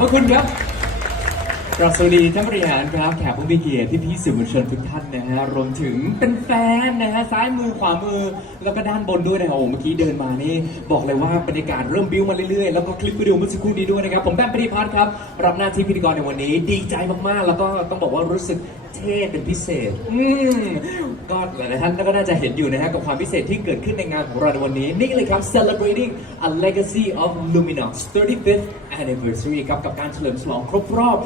พระคุณครับกราบสวัสดีท่านบริหารครับแขกผู้มีเกียรติที่พี่ๆสื่อมวลชนทุกท่านนะฮะรวมถึงเป็นแฟนนะฮะซ้ายมือขวามือแล้วก็ด้านบนด้วยนะโอ้เมื่อกี้เดินมานี่บอกเลยว่าบรรยากาศเริ่มบิ้วมาเรื่อยๆแล้วก็คลิปวิดีโอเมื่อสักครู่นี้ด้วยนะครับผมแบมปฏิพัฒน์ครับรับหน้าที่พิธีกรในวันนี้ ดีใจมากๆ แล้วก็ต้องบอกว่ารู้สึกเท่เป็นพิเศษ อืม ก็หลายๆท่านก็น่าจะเห็นอยู่นะฮะกับความพิเศษที่เกิดขึ้นในงานของเราในวันนี้ นี่เลยครับ celebrating a legacy of Luminox 35th anniversary ครับกับการเฉลิมฉลองครบรอบ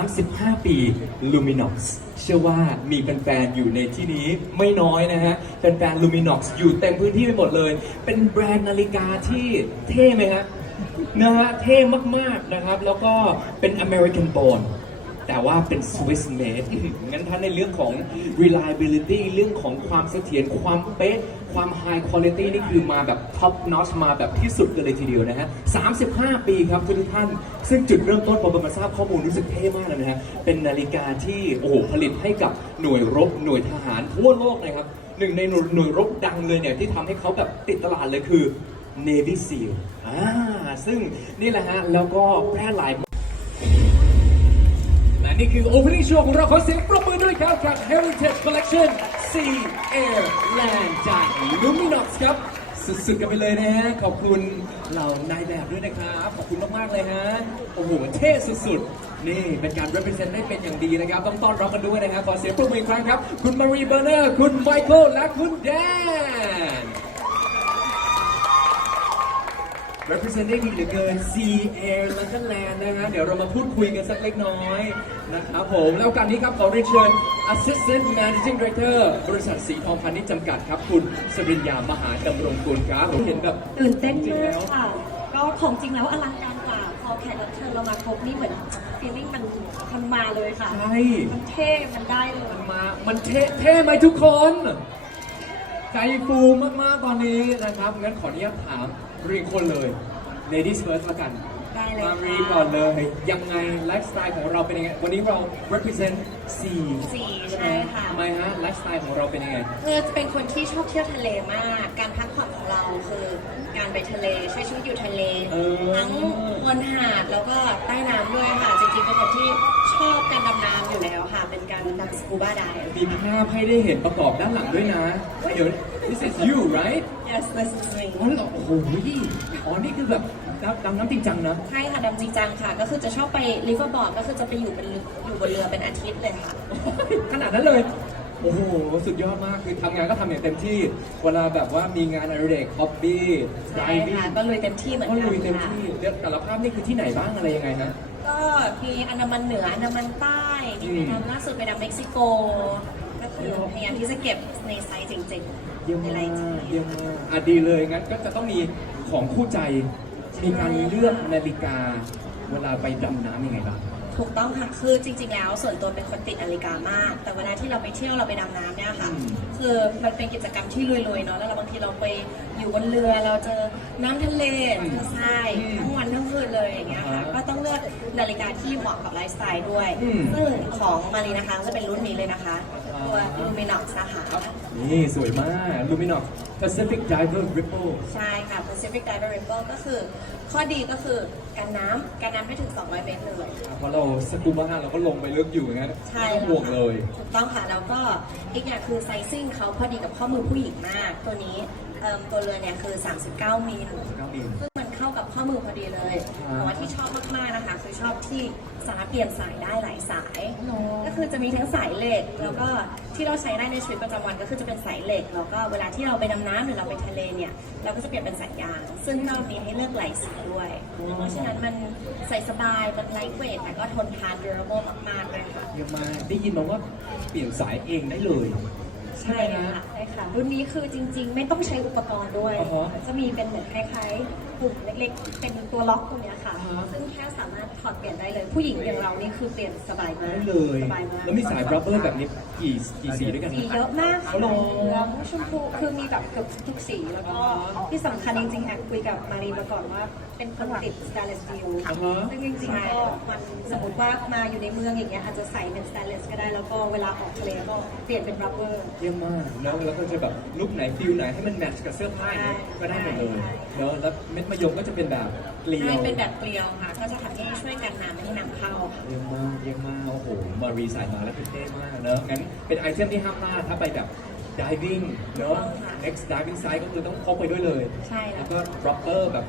35 ปี Luminox เชื่อว่ามีแฟนๆอยู่ในที่นี้ไม่น้อยนะฮะแฟนๆ Luminox อยู่เต็มพื้นที่ไปหมดเลย เป็นแบรนด์นาฬิกาที่เท่ไหมฮะนะฮะเท่มากๆนะครับ แล้วก็เป็น American born แต่ว่าเป็น Swiss made งั้นถ้าในเรื่องของ reliability เรื่องของความเสถียรความเป๊ะ ความ high quality นี่คือมาแบบ top notch มาแบบที่สุดกันเลยทีเดียวนะฮะ 35 ปีครับทุกท่าน ซึ่งจุดเริ่มต้นพอมาทราบข้อมูลรู้สึกเท่มากเลยนะฮะ เป็นนาฬิกาที่โอ้โหผลิตให้กับหน่วยรบหน่วยทหารทั่วโลกนะครับหนึ่งในหน่วยรบดังเลยเนี่ยที่ทำให้เขาแบบติดตลาดเลยคือ Navy SEAL อ่าซึ่งนี่แหละฮะ แล้วก็แพร่หลาย นี่คือ opening show ของเราขอเสียงปรบมือด้วยครับกับ Heritage Collection Sea Air Land จาก Luminox ครับ สุดๆกันไปเลยนะฮะ ขอบคุณเหล่านายแบบด้วยนะครับ ขอบคุณมากๆเลยฮะ โอ้โห เท่สุดๆ นี่เป็นการ represent ได้เป็นอย่างดีนะครับ ต้องต้อนรับกันด้วยนะครับขอเสียงปรบมืออีกครั้งครับ คุณมารีเบอร์เนอร์ คุณไมเคิล และคุณแดน representing ดีเหลือเกิน Sea Air แล้วก็ Land นะฮะเดี๋ยวเรามาพูดคุยกันสักเล็กน้อยนะครับผม แล้วการนี้ครับขอเรียนเชิญ Assistant Managing Director บริษัทสีทองพาณิชย์จำกัดครับ คุณสริญญามหาดำรงกุลครับผมเห็นแบบตื่นเต้นจริงๆมาแล้กว ค่ะ ก็ของจริงแล้วอลังการกว่า พอแขกรับเชิญเรามาครบนี่เหมือนฟีลลิ่งมันมันมาเลยค่ะ ใช่ มันเท่ มันได้เลย มันมา มันเท่เท่ไหมทุกคน ใจฟูมาก ๆ ตอนนี้นะครับ งั้นขออนุญาตถาม เรียงคนเลย Ladies first ละกันได้เลยมาค่ะ รีก่อนเลยยังไงไลฟ์สไตล์ของเราเป็นยังไง วันนี้เรา represent สี่สี่ใช่ค่ะ ทำไมฮะไลฟ์สไตล์ของเราเป็นยังไง คือจะเป็นคนที่ชอบเที่ยวทะเลมาก การพักผ่อนของเราคือการไปทะเลใช้ชีวิตอยู่ทะเล เออ ทั้งบนหาดแล้วก็ใต้น้ำด้วยค่ะ จริงๆเป็นคนที่ชอบการดำน้ำอยู่แล้วค่ะ เป็นการดำสกูบ้าไดฟ์มีภาพให้ได้เห็นประกอบด้านหลังด้วยนะ เดี๋ยว this is you right yes this is me อ๋อเหรอโอ้โหอ๋อนี่คือแบบดำดำน้ำจริงจังนะ ใช่ค่ะดำจริงจังค่ะ ก็คือจะชอบไปริเวอร์บอร์ดก็คือจะไปอยู่เป็นอยู่บนเรือเป็นอาทิตย์เลยค่ะ ขนาดนั้นเลย โอ้โห สุดยอดมากคือทำงานก็ทำอย่างเต็มที่ เวลาแบบว่ามีงานอดิเรกฮ็อบบี้ไดใช่วิ่งค่ะก็เลยเต็มที่เหมือนก็กันลุยเต็มค่ะที่เดี๋ยวแต่ละภาพนี่คือที่ไหนบ้างอะไรยังไงนะก็มีอันดามันเหนืออันดามันใต้มีอืไปมดำล่าสุดไปดำเม็กซิโก ก็คือพยายามที่จะเก็บในไซส์จริงเยี่ยมๆในมาไลน์ที่กเยี่ยมมากอะดีเลยงั้นก็จะต้องมีของคู่ใจ มีการเลือกนาฬิกา เวลาไปดำน้ำยังไงบ้าง ถูกต้องค่ะคือจริง ๆ แล้วส่วนตัวเป็นคนติดนาฬิกามาก แต่เวลาที่เราไปเที่ยวเราไปดำน้ำเนี่ยค่ะ อืม คือมันเป็นกิจกรรมที่รวยๆเนาะแล้วเราบางทีเราไปอยู่บนเรือเราเจอน้ำทะเลเจอทรายทั้งวันทั้งคืนเลยอย่างเงี้ยค่ะก็ต้องเลือกนาฬิกาที่เหมาะกับไลฟ์สไตล์ด้วยอืม ซึ่งของมารีนะคะจะเป็นรุ่นนี้เลยนะคะ ตัว Luminox นะคะนี่สวยมาก Luminox Pacific Diver Ripple ใช่ค่ะ Pacific Diver Ripple ก็คือ ข้อดีก็คือการน้ำการน้ำไม่ถึง 200 เมตรเลย เพราะเราสกูบ้าเราก็ลงไปลึกอยู่อย่างนั้นใช่ไม่ต้องห่วงเลย ถูกต้องค่ะ แล้วก็อีกอย่างคือไซซิ่งเขาพอดีกับข้อมือผู้หญิงมาก ตัวนี้เอิ่มตัวเรือเนี่ยคือ 39มิล39มิลซึ่งมันเข้ากับ ข้อมือพอดีเลยอ่าแต่ว่าที่ชอบมากๆนะคะ คือชอบที่สามารถเปลี่ยนสายได้หลายสาย ก็คือจะมีทั้งสายเหล็ก แล้วก็ที่เราใช้ได้ในชีวิตประจำวันก็คือจะเป็นสายเหล็ก แล้วก็เวลาที่เราไปดำน้ำหรือเราไปทะเลเนี่ย เราก็จะเปลี่ยนเป็นสายยาง ซึ่งเรามีให้เลือกหลายสีด้วย เพราะฉะนั้นมันใส่สบาย มันไลท์เวทแต่ก็ทนทาน durable มากๆเลยค่ะ เยอะมากได้ยินมาว่าเปลี่ยนสายเองได้เลย ใช่ค่ะใช่ค่ะ รุ่นนี้คือจริง ๆ ไม่ต้องใช้อุปกรณ์ด้วย อ่าฮะจะมีเป็นเหมือนคล้ายๆปุ่มเล็กๆ เป็นตัวล็อกตรงเนี้ยค่ะ อ่าฮะ ซึ่งแค่สามารถถอดเปลี่ยนได้เลย ผู้หญิงอย่างเรานี่คือเปลี่ยนสบายมากได้เลย สบายมาก แล้วมีสาย rubber แบบนี้กี่กี่สีด้วยกันสีเยอะมากค่ะอ๋อเหรอเหลืองชมพู คือมีแบบเกือบทุกสี แล้วก็ที่สำคัญจริงๆแอบคุยกับมารีมาก่อนว่าเป็นคนติด stainless steel อ่าฮะ ซึ่งจริงๆก็มันสมมติว่ามาอยู่ในเมืองอย่างเงี้ยอาจจะใส่เป็น stainless ก็ได้แล้วก็เวลาออกทะเลก็เปลี่ยนเป็น rubber เยี่ยมมากแล้วแล้วก็จะแบบลุคไหนฟิลไหนให้มันแมทช์กับเสื้อผ้าอย่างเงี้ยก็ได้หมดเลยใช่เนอะแล้วเม็ดมะยมก็จะเป็นแบบเกลียว ใช่เป็นแบบเกลียวค่ะ ก็จะทำให้ช่วยกันน้ำไม่ให้น้ำเข้าค่ะ เยี่ยมมากเยี่ยมมาก โอ้โห มารีสายมาแล้วเท่มากเนอะงั้นเป็นไอเทมที่ห้ามพลาดถ้าไปแบบ diving เนอะ next diving site ก็คือต้องพกไปด้วยเลย ใช่แล้แล้ววก็ dropper แบบ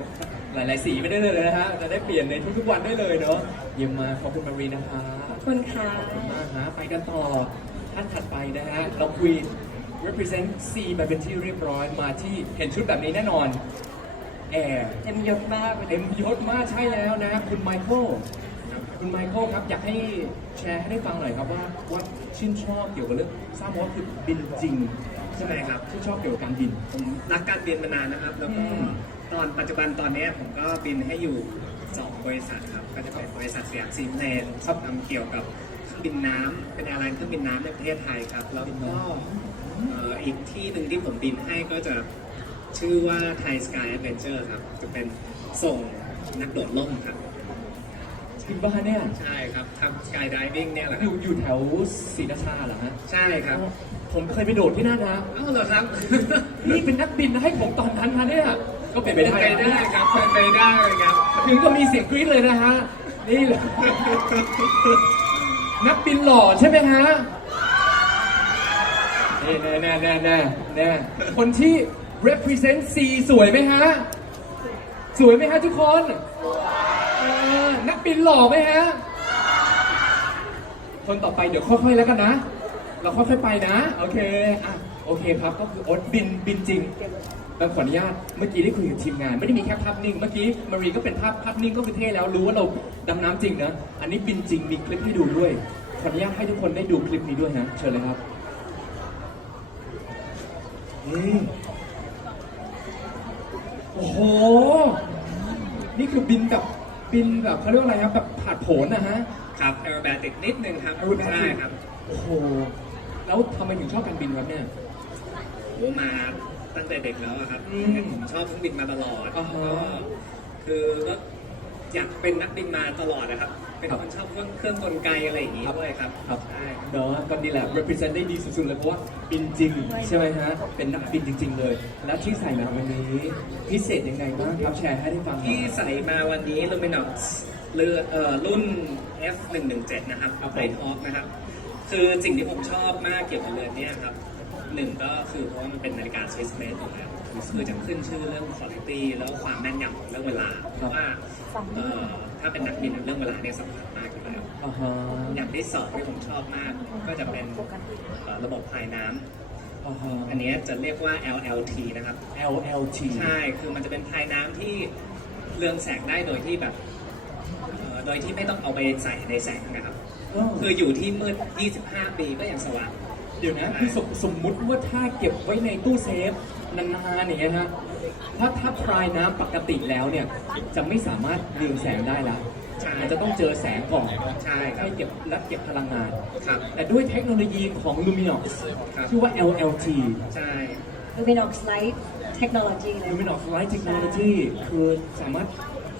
หลาย ๆ สีไม่ได้เลยนะฮะ จะได้เปลี่ยนในทุก ๆ วันได้เลยเนาะเยี่ยมมากขอบคุณมารีนะคะ ขอบคุณค่ะขอบคุณมากฮะไปกันต่อท่านถัดไปนะฮะเราคุย represent C ไปเป็นที่เรียบร้อยมาที่เห็นชุดแบบนี้แน่นอนแอร์เต็มยศมากวันเต็นี้มยศมากใช่แล้วนะ คุณไมเคิล คุณไมเคิลครับ อยากให้แชร์ให้ได้ฟังหน่อยครับว่าว่าชื่นชอบเกี่ยวกับเรื่องทราบว่าคือบินจริงใช่ไหมครับ ชื่นชอบเกี่ยวกับการบิน ผมรักการบินมานานนะครับ แล้วก็อืม ตอนปัจจุบันตอนนี้ผมก็บินให้อยู่สองบริษัทครับ ก็จะเป็นบริษัทสยามซีเพลนชอบทำเกี่ยวกับเครื่องบินน้ำเป็นแอร์ไลน์เครื่องบินน้ำในประเทศไทยครับ แล้วก็เอ่ออีกที่หนึ่งที่ผมบินให้ก็จะชื่อว่าไทยสกายแอดเวนเจอร์ครับ จะเป็นส่งนักโดดร่มครับ จริงป่ะฮะเนี่ยใช่ครับทำสกายดิวิ่งเนี่ยแหละอครับยู่อยู่แถวศรีราชาเหรอฮะใช่ครับผมเคยไปโดดที่นั่นนะเอ้าเหรอครับ นี่เป็นนักบินให้ผมตอนนั้นนะเนี่ยก็เป็นไปเป็นได้ไปนะได้ครับเป็นไปได้ครับ ถึงก็มีเสียงกรี๊ดเลยนะฮะนี่เลยนักบินหล่อใช่ไหมฮะนี่แน่แน่แน่แน่แน่คนที่ represent C สวยไหมฮะ สวยไหมฮะทุกคนเอนักบินหล่อไหมฮะ คนต่อไปเดี๋ยวค่อยๆแล้วกันนะ เราค่อยๆไปนะ โอเค อะ โอเคครับ ก็คือโอ๊ตบินบินจริงแล้วขออนุญาต เมื่อกี้ได้คุยกับทีมงาน ไม่ได้มีแค่ภาพนิ่ง เมื่อกี้มารีก็เป็นภาพภาพนิ่งก็คือเท่แล้ว รู้ว่าเราดำน้ำจริงนะ อันนี้บินจริง มีคลิปให้ดูด้วย ขออนุญาตให้ทุกคนได้ดูคลิปนี้ด้วยนะ เชิญเลยครับนี่โอ้โห นี่คือบินแบบ บินแบบเขาเรียกว่าอะไรครับแบบผาดโผนนะฮะ ครับแอโรแบติกนิดนึงครับ Aerobatic ใช่ครับโอ้โห แล้วทำไมถึงชอบการบินครับเนี่ยรู้มาตั้งแต่เด็กแล้วอะครับอืมผมชอบเครื่องบินมาตลอดอ่าฮะ ก็คือก็อยากเป็นนักบินมาตลอดนะครับ เป็นครับคนชอบเครื่องเครื่องกลไกอะไรอย่างงี้ครับด้วยครับครับใช่เนาะก็นี่แหละ represent ได้ดีสุดๆเลยเพราะว่าบินจริงใช่ไหมฮะเป็นนักบินจริง ๆ เลย แล้วที่ใส่มาวันนี้ พิเศษยังไงบ้างครับแชร์ให้ได้ฟังหน่ที่อย ใส่มาวันนี้ Luminox เรือเอ่อรุ่น F117 นะครับครับผม ไฟทอกนะครับ คือสิ่งที่ผมชอบมากเกี่ยวกับเรือนเนี้ครับหนึ่งก็คือเพราะว่ามันเป็นนาฬิกาสวิสเมดอยู่แล้วคือจะขึ้นชื่อเรื่องคุณภาพแล้วก็ความแม่นยำของเรื่องเวลาเพราะว่าเอ่อ ถ้าเป็นนักบินเรื่องเวลาเนี่ยสำคัญมากอยู่แล้วอ่าฮะอย่างที่สองที่ผมชอบมาก ก็จะเป็นเอ่อระบบภายน้ำอ่าฮะ อันนี้จะเรียกว่า LLT นะครับ LLT ใช่ คือมันจะเป็นภายน้ำที่เรืองแสงได้โดยที่แบบเอ่อโดยที่ไม่ต้องเอาไปใส่ในแสงนะครับ อ้าวคืออยู่ที่มืด 25 ปีก็ยังสว่าง เดี๋ยวนะคือสมสมมุติว่าถ้าเก็บไว้ในตู้เซฟนานๆอย่างเงี้ยฮะ ถ้าถ้าพรายน้ำปกติแล้วเนี่ยจะไม่สามารถเรืองแสงได้แล้วใช่มันจะต้องเจอแสงก่อนใช่ครับให้เก็บและเก็บพลังงาน ครับแต่ด้วยเทคโนโลยีของ Luminox ครับชื่อว่า LLT ใช่ Luminox Light Technology เลย Luminox Light Technology คือสามารถ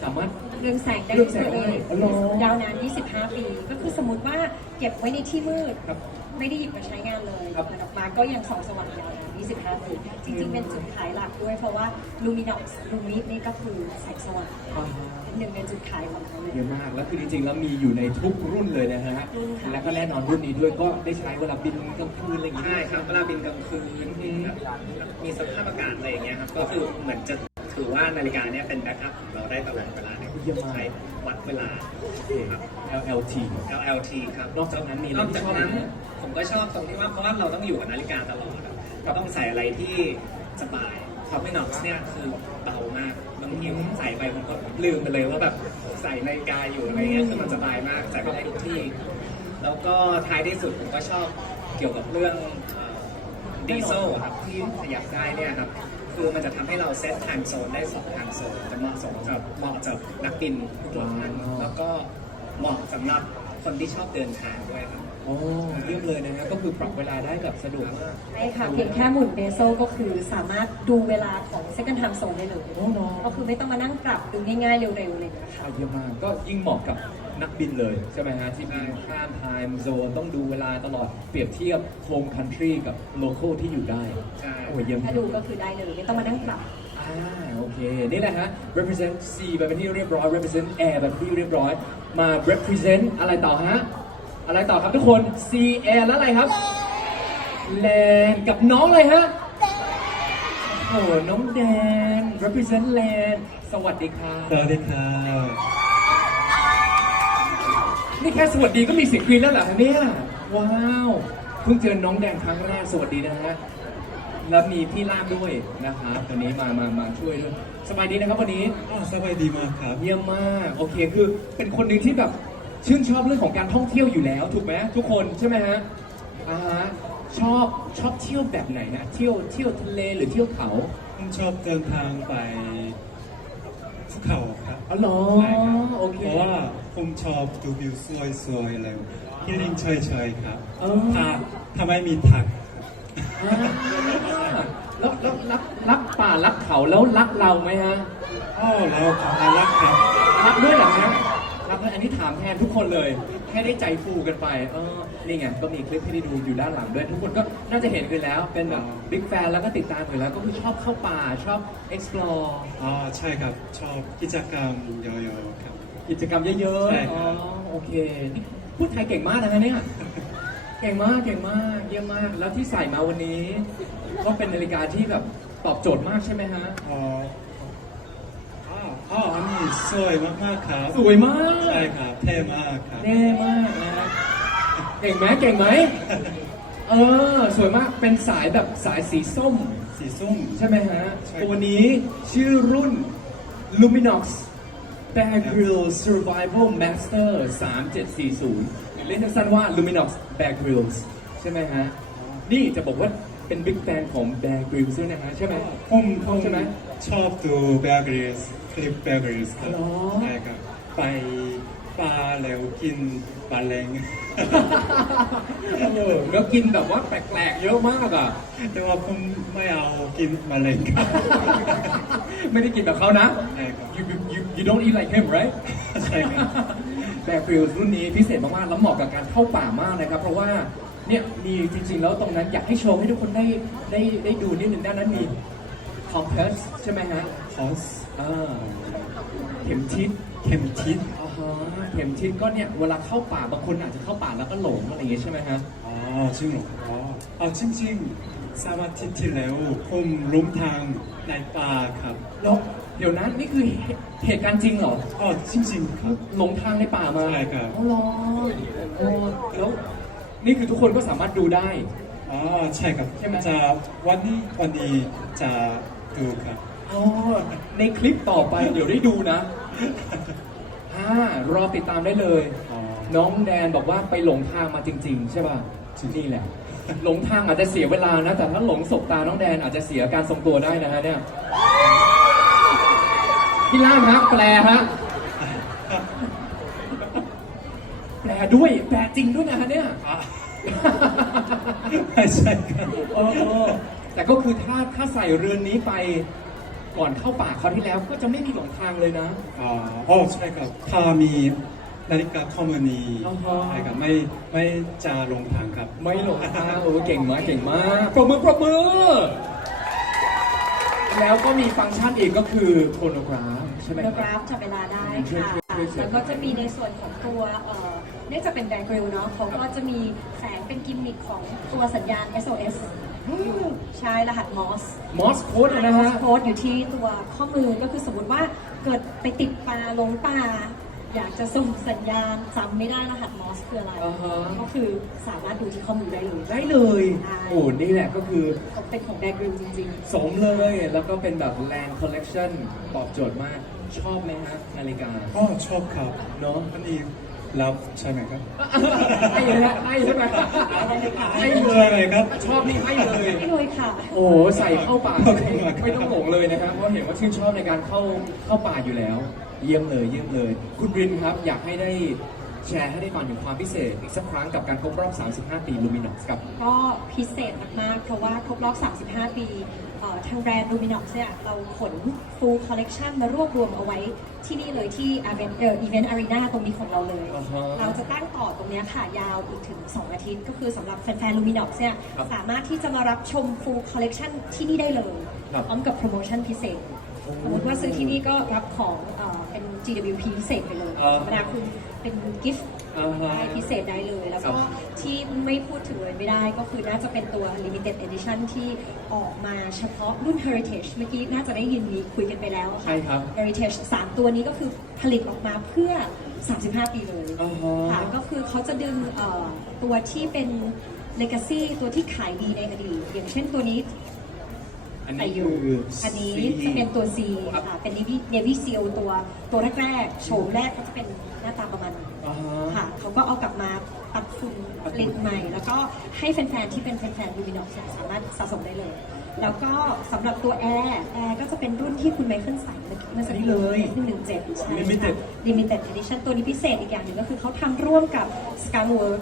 สามารถ เรืองแสงได้เรืองแสงได้อ๋อเหรอยาวนาน 25 ปี ก็คือสมมติว่าเก็บไว้ในที่มืด ครับไม่ได้หยิบมาใช้งานเลยครับเปิดออกมาก็ยังส่องสว่างยาวนาน 25 ปี จริง ๆ เป็นจุดขายหลักด้วย เพราะว่า Luminox Lumit นี่ก็คือแสงสว่างอ่าฮะเป็นหนึ่งในจุดขายของเขาเลย เยอะมาก แล้วคือจริงๆ แล้วมีอยู่ในทุกรุ่นเลยนะฮะ รุ่นค่ะ และก็แน่นอนรุ่นนี้ด้วยก็ได้ใช้เวลาบินกลางคืนอะไรอย่างงี้ใช่ครับเวลาบินกลางคืนอืม มีสภาพอากาศอะไรอย่างเงี้ยครับ ก็คือเหมือนจะ ถือว่านาฬิกาเนี่ยเป็นแบ็กอัพของเราได้ตลอดเวลาในการใช้วัดเวลาครับ LLT LLT ครับนอกจากนั้นมีอะไรนอกที่จากชอบนั้นอีกไหมผมก็ชอบตรงที่ว่าเพราะว่าเราต้องอยู่กับนาฬิกาตลอดอะเราต้องใส่อะไรที่สบายคอมมินอกเนี่ยคือเบามากบางทีผมใส่ไปผมก็ลืมไปเลยว่าแบบใส่นาฬิกาอยู่อะไรเงี้ยคือมันสบายมากใส่ไปได้ทุกที่ แล้วก็ท้ายที่สุดผมก็ชอบเกี่ยวกับเรื่องดีเซลครับที่ขยับได้เนี่ยครับ คือมันจะทำให้เราเซตไทม์โซนได้สองไทม์โซนจะเหมาะสมกับเหมาะกับนักบินทุกท่านแล้วก็เหมาะสำหรับคนที่ชอบเดินทางด้วยครับ โอ้เยี่ยมเลยนะฮะก็คือปรับเวลาได้แบบสะดวกมากใช่ค่ะ เพียงแค่หมุนเบโซก็คือสามารถดูเวลาของ second time zone ได้เลย โอ้เนอะก็คือไม่ต้องมานั่งปรับดูง่ายๆเร็วๆเลยนะคะอะเยี่ยมมากก็ยิ่งเหมาะกับ นักบินเลยใช่ไหมฮะที่บินข้ามไทม์โซนต้องดูเวลาตลอดเปรียบเทียบโฮมคันทรีกับโลเคอลที่อยู่ได้ใช่โอ้เยี่ยมถ้าดูก็คือได้เลยไม่ต้องมานั่งปรับอะอ่าโอเค นี่แหละฮะ represent C ไปเป็นที่เรียบร้อย represent Air ไปเป็นที่เรียบร้อย มา represent อะไรต่อฮะ อะไรต่อครับทุกคน C Air แล้วอะไรครับ Land กับน้องเลยฮะโอ้โหน้องแดน represent Land สวัสดีครับสวัสดีครับ นี่แค่สวัสดีก็มีเสียงกรี๊ดแล้วเหรอคะเนี่ยว้าวเพิ่งเจอน้องแดงครั้งแรกสวัสดีนะฮะแล้วมีพี่ล่ามด้วยนะครับวันนี้มามามาช่วยด้วยสบายดีนะครับวันนี้อ๋อสบายดีมากครับ เยี่ยมมากโอเคคือเป็นคนหนึ่งที่แบบชื่นชอบเรื่องของการท่องเที่ยวอยู่แล้ว ถูกไหมทุกคนใช่ไหมฮะอ่าฮะชอบชอบเที่ยวแบบไหนฮะเที่ยวเที่ยวทะเลหรือเที่ยวเขาผมชอบเดินทางไปภูเขาครับอ๋อเหรอใช่ครับโอเค เพราะว่า ผมชอบดูวิวสวยๆแล้วฮิลลิ่งเฉยๆครับเออ ถ้าถ้าไม่มีถัก อ่าแล้วแล้วรักรักป่ารักเขาแล้วรักเราไหมฮะอ๋อแล้วขอน่ารักครับ รักด้วยเหรอฮะรักด้วยอันนี้ถามแทนทุกคนเลย ให้ได้ใจฟูกันไป เออ นี่ไง ก็มีคลิปให้ได้ดูอยู่ด้านหลังด้วย ทุกคนก็ น่าจะเห็นกันแล้วเป็นแบบบิ๊กแฟนแล้วก็ติดตามอยู่แล้วก็คือชอบเข้าป่าชอบ explore อ๋อใช่ครับชอบกิจกรรมเยอะๆครับ กิจกรรมเยอะใช่ๆคอ๋รัอบโอเคนี่พูดไทยเก่งมากนะฮะเนี่ยเก่งมากเก่งมากเยี่ยมมาก แล้วที่ใส่มาวันนี้ ก็เป็นนาฬิกาที่แบบตอบโจทย์มากใช่ไหมฮะ อ๋ออ๋ออ๋ออันนี้สวยมากๆครับสวยมาก ใช่ครับเท่มากครับ เท่มากนะฮะเก่งไหมเก่งไหม เออ สวยมากเป็นสายแบบสายสีส้ม สีส้ม ใช่ไหมฮะ ใช่ ตัวนี้ชื่อรุ่น Luminox Bear Grylls Survival Master 3740หรือเรียกสั้นๆว่า Luminox Bear Grylls ใช่ไหมฮะ นี่จะบอกว่าเป็นบิ๊กแฟนของ Bear Grylls ด้วยนะฮะ ใช่ไหม ผมผมใช่ไหมชอบดูแบกริสคลิปแบกริสครับเหรอใช่ครับไป ปลาแล้วกินปลาแรงเออแล้วกินแบบว่าแปลกๆเยอะมากอะ แต่ว่าผมไม่เอากินมะเร็งครับ ไม่ได้กินแบบเขานะ ใช่ครับ you you you you don't eat like him right ใช่ครับแบร์ฟิลรุ่นนี้พิเศษมากๆ แล้วเหมาะกับการเข้าป่ามากนะครับ เพราะว่าเนี่ยมีจริงๆ แล้วตรงนั้นอยากให้โชว์ให้ทุกคนได้ได้ได้ดูนิดหนึ่งด้านนั้นมีคอมเพลสใช่ไหมฮะ คอสอ่าเข็มทิศเข็มทิศอ่าฮะเข็มทิศก็เนี่ยเวลาเข้าป่าบางคนอาจจะเข้าป่าแล้วก็หลงอะไรอย่างเงี้ยใช่ไหมฮะ อ๋อจริงเหรออ๋ออ๋อจริงๆสามอาทิตย์ที่แล้วผมล้มทางในป่าครับแล้วเดี๋ยวนั้นนี่คือเหตุเหตุการณ์จริงเหรออ๋อจริงๆครับ หลงทางในป่ามาใช่ครับอ๋อเหรอโอ้แล้วนี่คือทุกคนก็สามารถดูได้ อ๋อใช่ครับใช่ไหม จะวันนี้วันนี้จะดูครับ อ๋อในคลิปต่อไปเดี๋ยวได้ดูนะ อ่ารอติดตามได้เลย อ๋อ น้องแดนบอกว่าไปหลงทางมาจริง ๆ ใช่ป่ะนี่แหละ หลงทางอาจจะเสียเวลานะ แต่ถ้าหลงศบตาน้องแดนอาจจะเสียการทรงตัวได้นะฮะเนี่ยพี่ล่ามฮะแปลฮะแปลด้วยแปลจริงด้วยนะฮะเนี่ย อะไม่ใช่ครับ เออเออแต่ก็คือถ้าถ้าใส่เรือนนี้ไป ก่อนเข้าป่าคราวที่แล้วก็จะไม่มีหลงทางเลยนะอ๋ออ๋อใช่ครับถ้ามีนาฬิกาข้อมือนี้อ๋อฮะ ใช่ครับไม่ไม่จะลงทางครับ ไม่หลงทางโอ้เก่งมากเก่งมากปรบมือปรบมือ แล้วก็มีฟังก์ชันอีกก็คือโครโนกราฟใช่ไหมโฟคโตกรัราบ ฟจับเวลาได้ช่วยค่ะช่วยช่วยแล้วก็จะมีในส่วนของตัวเอ่อเนื่องจากเป็นแบงกริลเนาะเขาก็จะมีแสงเป็นกิมมิคของตัวสัญญาณ SOS อยู่ ใช้รหัส MOS มอสโค้ดนะฮะ โค้ดอยู่ที่ตัวข้อมือก็คือสมมติว่าเกิดไปติดปลาลงป่าอยากจะส่งสัญญาณจำไม่ได้รหัส MOS คืออะไร อ่าฮะ ก็คือสามารถดูที่ข้อมือได้เลยได้เลยใช่โอ้นี่แหละก็คือเป็นของแบงกริลจริง สมเลยแล้วก็เป็นแบบแรงคอลเลกชันตอบโจทย์มาก ชอบไหมฮะนาฬิกาอ๋อชอบครับเนาะ อันนี้ รับใช่ไหมครับให้เลยฮะให้ใช่ไหมให้เลใช่ยไหมครับ ชอบนี่ให้เลยๆไม่เลยค่ะ โอ้โหใส่เข้าป่าไม่ต้องหลงเลยนะครับ เพราะเห็นว่าชื่นชอบในการเข้าเข้าป่าอยู่แล้ว เยี่ยมเลยเยี่ยมเลย คุณรินครับอยากให้ได้ แชร์ให้ได้ฟังถึงความพิเศษอีกสักครั้งกับการครบรอบ 35 ปี Luminox ครับ ก็พิเศษมากๆ เพราะว่าครบรอบ 35 ปีเอ่อทางแบรนด์ Luminox เนี่ยเราขน full collection มารวบรวมเอาไว้ที่นี่เลยที่ Event เอ่อ Event Arena ตรงนี้ของเราเลย อ่าฮะเราจะตั้งต่อตรงเนี้ยค่ะยาวอีกถึง 2 อาทิตย์ ก็คือสำหรับแฟนๆ Luminox เนี่ยครับสามารถที่จะมารับชม full collection ที่นี่ได้เลยครับ พร้อมกับโปรโมชั่นพิเศษ สมมติว่าซื้อที่นี่ก็รับของเอ่อเป็น GWP พิเศษไปเลยอ่าธรรมดาคือ เป็นกิฟต์อ่าฮะ ได้พิเศษได้เลย แล้วก็ครับที่ไม่พูดถึงเลยไม่ได้ก็คือน่าจะเป็นตัว limited edition ที่ออกมาเฉพาะรุ่น heritage เมื่อกี้น่าจะได้ยินมีคุยกันไปแล้วะใช่ครับ heritage สามตัวนี้ก็คือผลิตออกมาเพื่อ 35 ปีเลยอ่าฮะค่ะก็คือเขาจะดึงเอ่อตัวที่เป็น legacy ตัวที่ขายดีในอดีต อย่างเช่นตัวนี้ อันใส่นี้อยู่ คืออันนี้ซีจะเป็นตัว C ครับ ค่ะ เป็น Navy Navy SEAL ตัวตัวแรกๆโฉมแรกก็จะเป็นหน้าตาประมาณนี้อ่าฮะ ค่ะเขาก็เอากลับมาตัดฝุ่นตัดฝุ่นผลิตใหม่ แล้วก็ให้แฟนๆ ที่เป็นแฟนๆลูมินอกสามารถสะสมได้เลย แล้วก็สำหรับตัวแอร์แอร์ก็จะเป็นรุ่นที่คุณไมเคิลใส่เมื่อกี้เมื่อสักคนี่รู่เลยหนึ่งเจ็ดใช่ Limited ค่ะ limited edition ตัวนี้พิเศษอีกอย่างหนึ่งก็คือเขาทำร่วมกับ Skywork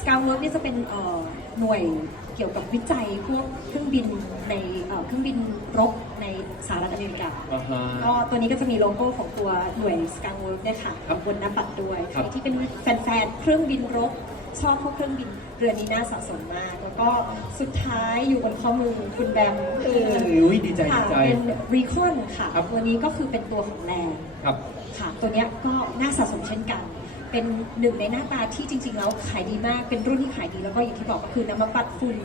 Skywork นี่จะเป็นเอ่อหน่วยเกี่ยวกับวิจัยพวกเครื่องบินในเอ่อเครื่องบินรบในสหรัฐอเมริกา อ่าฮะ ก็ตัวนี้ก็จะมีโลโก้ของตัวหน่วย Skywork เนี่ยค่ะครับบนหน้าปัดด้วยครัใคบรที่เป็นแฟนๆ เครื่องบินรบ ชอบพวกเครื่องบินเรือนี้น่าสะสมมาก แล้วก็สุดท้ายอยู่บนข้อมือคุณแบมคืออุ้ยดีใจค่ะดีใจเป็น Recon ค่ะ ครับ ตัวนี้ก็คือเป็นตัวของแรงครับ ค่ะ ตัวเนี้ยก็น่าสะสมเช่นกัน เป็นหนึ่งในหน้าตาที่จริง ๆ แล้วขายดีมาก เป็นรุ่นที่ขายดีแล้วก็อย่างที่บอกก็คือนำมาปัดฝุ่น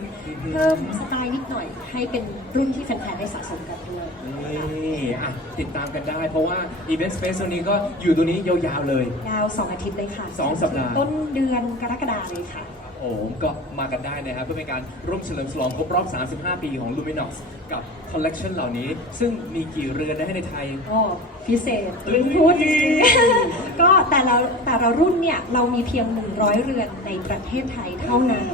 เพิ่มสไตล์นิดหน่อย ให้เป็นรุ่นที่แฟนๆได้สะสมกันด้วย นี่อะติดตามกันได้ เพราะว่า Event Space ตัวนี้ก็อยู่ตัวนี้ยาวๆเลย ยาว 2 อาทิตย์เลยค่ะ สองสัปดาห์ ต้นเดือนกรกฎาเลยค่ะ โอ้ก็มากันได้นะครับเพื่อเป็นการร่วมเฉลิมฉลองครบรอบ 35 ปีของ Luminox กับคอลเลกชันเหล่านี้ ซึ่งมีกี่เรือนนะให้ในไทย ก็พิเศษลืมพูดจริงๆ ก็แต่ละแต่ละรุ่นเนี่ย เรามีเพียง 100 เรือนในประเทศไทยเท่านั้น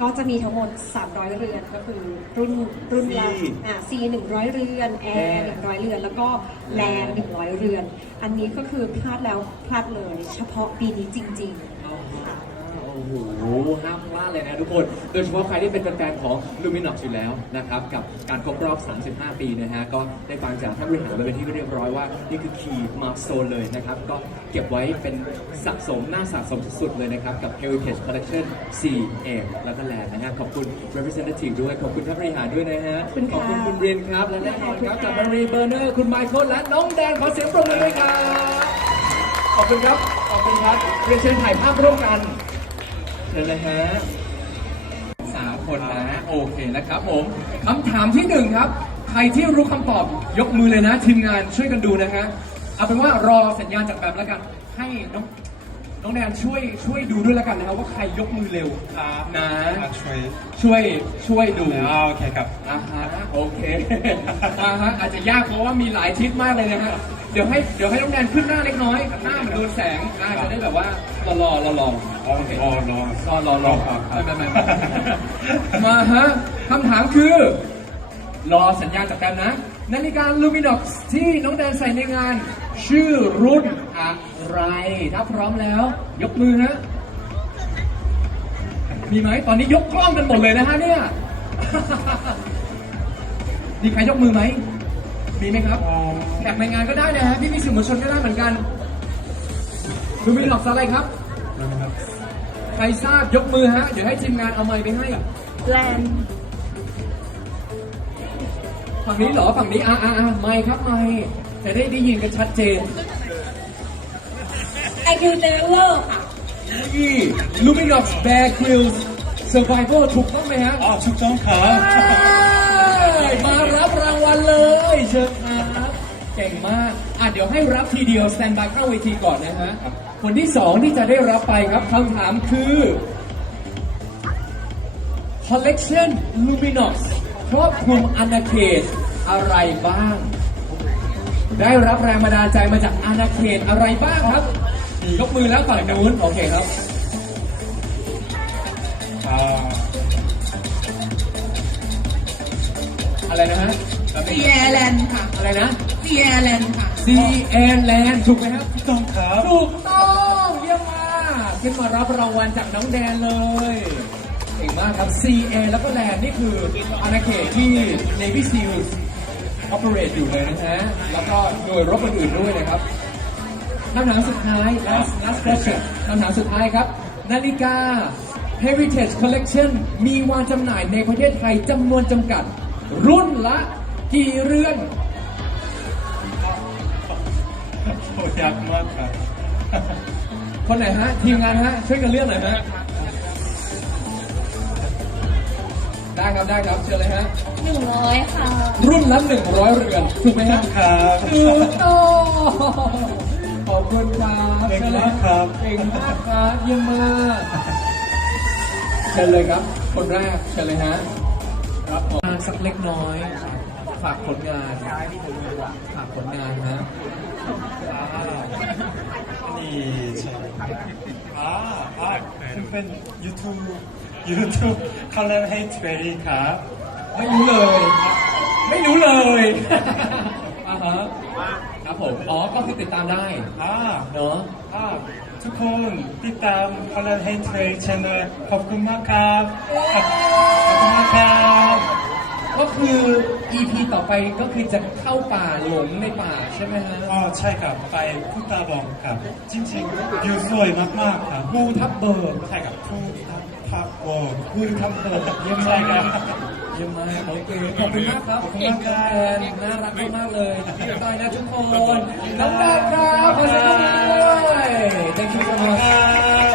ก็จะมีทั้งหมด 300 เรือนก็คือรุ่นรุ่นละ C อ่า C 100 เรือน Air 100 เรือน แล้วก็แรง100 เรือน อันนี้ก็คือพลาดแล้วพลาดเลย เฉพาะปีนี้จริงๆค่ะ โอ้โหห้ามพลาดเลยนะทุกคน โดยเฉพาะใครที่เป็นแฟนๆของ Luminox อยู่แล้วนะครับกับการครบรอบ 35 ปีนะฮะก็ได้ฟังจากท่านบริหารไปเป็นที่เรียบร้อยว่า นี่คือ Key Milestone เลยนะครับ ก็เก็บไว้เป็นสะสมน่าสะสมสุดๆเลยนะครับ กับ Heritage Collection C M แล้วก็แลนด์นะฮะขอบคุณ Representative ด้วย ขอบคุณท่านบริหารด้วยนะฮะขอบคุณขอบค่ะคุณคุณเรียนครับและแน่นอนครับขอบคุณค่ะจากมารีเบอร์เนอร์คุณไมเคิลและน้องแดนขอเสียงปรบมือด้วยครับ ขอบคุณครับ ขอบคุณครับ เรียนเชิญถ่ายภาพร่วมกัน เชิญเลยฮะสามคนนะ โอเคนะครับผมคำถามที่หนึ่งครับ ใครที่รู้คำตอบยกมือเลยนะ ทีมงานช่วยกันดูนะฮะ เอาเป็นว่ารอสัญญาณจากแบบแล้วกัน ให้น้องน้องแดนช่วยช่วยดูด้วยแล้วกันนะครับว่าใครยกมือเร็วครับนะ อะช่วยช่วยช่วยดู อ่าโอเคครับ อ่าฮะโอเค อ่าฮะอาจจะยากเพราะว่ามีหลายทิศมากเลยนะฮะ เดี๋ยวให้เดี๋ยวให้น้องแดนขึ้นหน้าเล็กน้อย หน้ามันโดนแสงอ่าจะได้แบบว่าหล่อๆหล่อๆโอเครอรอรอรอรอครับไม่ไม่ไม่ไม่มาฮะคำถามคือ รอสัญญาณจากแดนนะ นาฬิกาลูมินอกที่น้องแดนใส่ในงาน ชื่อรุ่นอะไร ถ้าพร้อมแล้ว ยกมือฮะ มีไหมตอนนี้ยกกล้องกันหมดเลยนะฮะเนี่ย มีใครยกมือไหม มีไหมครับอ๋อแขกในงานก็ได้นะฮะพี่พี่ๆสื่อมวลชนก็ได้เหมือนกันลูมินอกอะไรครับนะครับ ใครทราบยกมือฮะ เดี๋ยวให้ทีมงานเอาไมค์ไปให้แลนฝั่งนี้เหรอฝั่งนี้อ่าอ่าอ่าไมค์ครับไมค์จะได้ได้ยินกันชัดเจนไอคิวเจเวอร์ค่ะนี่ลูมินอกแบร์คริลส์เซอร์ไ a เวถูกต้องไหมฮะอ๋อถูกต้องครับมารับรางวัล เลยเชิญครับ เก่งมาก อะเดี๋ยวให้รับทีเดียวสแตนบายเข้าเวทีก่อนนะฮะ คนที่สองที่จะได้รับไปครับคำถามคือ Collection Luminox ครอบคลุมอาณาเขตอะไรบ้าง ได้รับแรงบันดาลใจมาจากอาณาเขตอะไรบ้างครับ ยกมือแล้วฝั่งนู้นโอเคครับอ่าอะไรนะฮะ ซีแอร์แลนด์ค่ะอะไรนะ ซีแอร์แลนด์ค่ะ C N Land ถูกไหมครับถูกต้องครับถูกต้องเยี่ยมมากขึ้นมารับรางวัลจากน้องแดนเลยเก่งมากครับ C A แล้วก็แลนนี่คืออาณาเขตที่ Navy SEALs operate อยู่เลยนะฮะแล้วก็หน่วยรบอื่นๆด้วยนะครับคำถามสุดท้าย last last question คำถามสุดท้ายครับ นาฬิกา Heritage Collection มีวางจำหน่ายในประเทศไทยจำนวนจำกัด รุ่นละ กี่เรือนยากมากครับคนไหนฮะ ทีมงานฮะ ช่วยกันเลือกหน่อยฮะ ได้ครับได้ครับเชิญเลยฮะ หนึ่งร้อยค่ะรุ่นละหนึ่งร้อยเรือนถูกไหมฮะครับถูกต้องขอบคุณครับเก่งมากครับเก่งมากครับเยี่ยมมากเชิญเลยครับ คนแรกเชิญเลยฮะ ครับผมสักเล็กน้อย ฝากผลงานฝากผลงานฮะนี่ใช่อ่าอ่าซึ่งเป็น YouTube YouTube Color Hate Berry ครับไม่รู้เลย ไม่รู้เลยอ่าฮะครับผม อ๋อ ก็คือติดตามได้อ่าเนาะอ่าทุกคนติดตาม Color Hate Berry Channel ขอบคุณมากครับ ขอบคุณมากครับ ก็คือ EP ต่อไปก็คือจะเข้าป่าหลงในป่าใช่ไหมฮะอ๋อใช่ครับไปพุตาบองครับ จริงๆวิวสวยมากๆครับภูทับเบิกใช่ครับพุตาบองภูทับเบิกเยี่ยมใช่มากครับเยี่ยมมากโอเคขอบคุณมากครับขอบคุณมากครับแอนน่ารักมากๆเลยพี่ต้อยนะทุกคนน้องดาครับขอเสียงปรบมือด้วย thank you so much